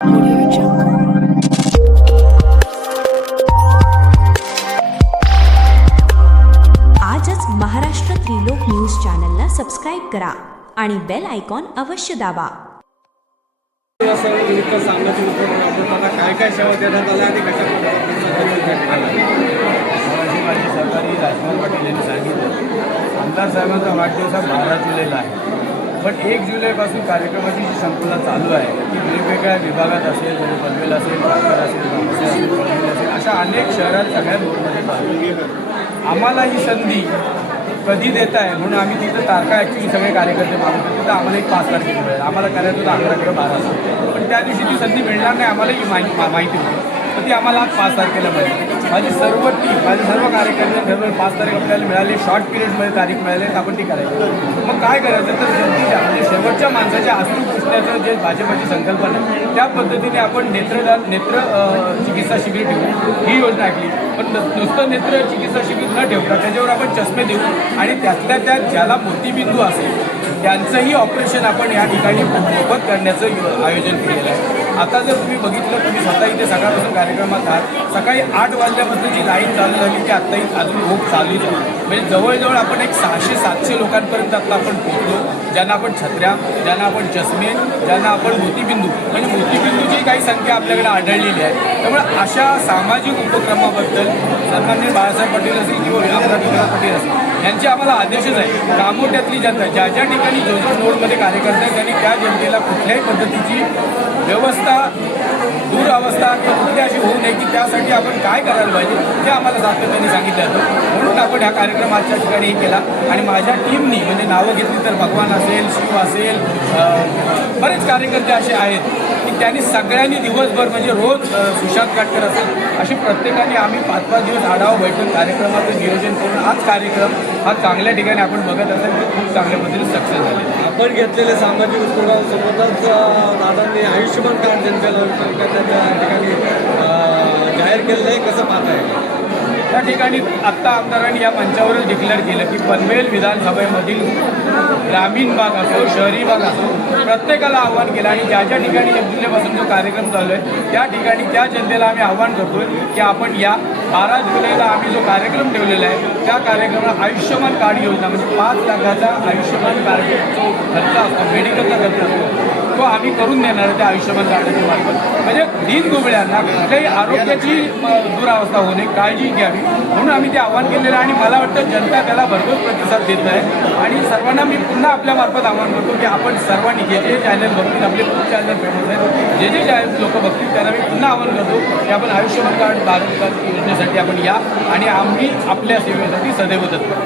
आजच महाराष्ट्र त्रिलोक न्यूज चॅनलला सबस्क्राईब करा आणि बेल आयकॉन अवश्य दाबा. काय काय सेवा देण्यात आल्या आणि कशा माझी सहकारी राजकुमार पाटील यांनी सांगितलं आमदार साहेबांचा वाढदिवस हा 12 जुलैला आहे. पण 1 जुलैपासून कार्यक्रमाची जी संकुला चालू आहे ती वेगवेगळ्या विभागात असेल, पनवेल असेल, पालघर असेल, रामोशी असेल, पनवेल असेल, अशा अनेक शहरात सगळ्या रोडमध्ये चालू आहे. आम्हाला ही संधी कधी देत आहे म्हणून आम्ही तिथं तारखा ॲक्च्युली सगळे कार्यकर्ते मागवतो. तिथं आम्हाला एक 5 तारखेला मिळेल. आम्हाला करायचं होतं 11 किंवा 12. पण त्या दिवशी ती संधी मिळणार नाही आम्हाला ही माहिती होती. तर ती आम्हाला आज 5 तारखेला मिळेल. माझे सर्व कार्यकर्ते ठरवून 5 तारीख आपल्याला मिळाली. शॉर्ट पिरियडमध्ये तारीख मिळाली तर आपण ती करायची. मग काय करायचं तर जनतेच्या म्हणजे शेवटच्या माणसाच्या अश्रू पुसण्याचं जे भाजपाची संकल्पना आहे त्या पद्धतीने आपण नेत्र चिकित्सा शिबिर ठेवू ही योजना ऐकली. पण नुसतं नेत्र चिकित्सा शिबिर न ठेवता त्याच्यावर आपण चष्मे देऊ आणि त्यातल्या त्यात ज्याला मोतीबिंदू असेल त्यांचंही ऑपरेशन आपण या ठिकाणी मोफत करण्याचं आयोजन केलेलं आहे. आता जर तुम्ही बघितलं, तुम्ही स्वतः इथे सकाळपासून कार्यक्रमात आहात, सकाळी 8 वाजल्यापासून जी लाईन चालू झाली ती आत्ताही अजून खूप चालूच आहे. म्हणजे जवळजवळ आपण एक 600-700 लोकांपर्यंत आता आपण पोहोचलो, ज्यांना आपण छत्र्या, ज्यांना आपण चष्मे, ज्यांना आपण मोतीबिंदू म्हणजे मोतीबिंदूची काही संख्या आपल्याकडे आढळलेली आहे. त्यामुळे अशा सामाजिक उपक्रमाबद्दल सन्माननीय बाळासाहेब पाटील असतील किंवा आमदार विक्रांत पाटील असतील यांचे आम्हाला आदेशच आहे. कामोट्यातली जनता ज्या ज्या ठिकाणी जो नोडमध्ये कार्यकर्ते आहेत त्यांनी त्या जनतेला कुठल्याही पद्धतीची व्यवस्था दुरावस्था किंवा कुठली अशी होऊ नये की त्यासाठी आपण काय करायला पाहिजे ते आम्हाला सातत्याने सांगितलं जातं. म्हणून आपण ह्या कार्यक्रम आजच्या ठिकाणी हे केला आणि माझ्या टीमनी म्हणजे नावं घेतली तर भगवान असेल, शिव असेल, बरेच कार्यकर्ते असे आहेत की त्यांनी सगळ्यांनी दिवसभर म्हणजे रोज सुशांत काटकर असेल अशी प्रत्येकाने आम्ही 5-5 दिवस आढावा बैठक कार्यक्रमाचं नियोजन करून आज कार्यक्रम हा चांगल्या ठिकाणी आपण बघत असेल तर खूप चांगल्या पद्धतीने सक्सेस झाले. आपण घेतलेले सामाजिक उपक्रमासोबतच दादांनी आयुष्यमान कार्ड जनतेला त्या ठिकाणी जाहीर केलेलं आहे. कसं पाहत आहे त्या ठिकाणी आत्ता आमदारांनी या मंचावरच डिक्लेअर केलं की पनवेल विधानसभेमधील ग्रामीण भाग असो, शहरी भाग असो, प्रत्येकाला आव्हान केलं आणि ज्या ज्या ठिकाणी 1 जुलैपासून जो कार्यक्रम चालू आहे त्या ठिकाणी त्या जनतेला आम्ही आव्हान करतोय की आपण या 12 जुलैला आम्ही जो कार्यक्रम ठेवलेला आहे त्या कार्यक्रमाला आयुष्यमान कार्ड योजना म्हणजे 5 लाखाचा आयुष्यमान कार्ड जो खर्च असतो, मेडिकलचा खर्च असतो तो आम्ही करून देणार आहे त्या आयुष्यमान कार्डाच्या मार्फत. म्हणजे दीनदुबळ्यांना कुठल्याही आरोग्याची दुरावस्था होणे काळजी घ्यावी म्हणून आम्ही ते आव्हान केलेलं आहे आणि मला वाटतं जनता त्याला भरपूर प्रतिसाद देत आहे. आणि सर्वांना मी पुन्हा आपल्यामार्फत आव्हान करतो की आपण सर्वांनी जे जे चॅनल बघतील, आपले खूप चॅनल फेमस आहेत, जे जे लोक बघतील त्यांना मी पुन्हा आव्हान करतो की आपण आयुष्यमान कार्ड भारत योजनेसाठी आपण या आणि आम्ही आपल्या सेवेसाठी सदैव तत्पर.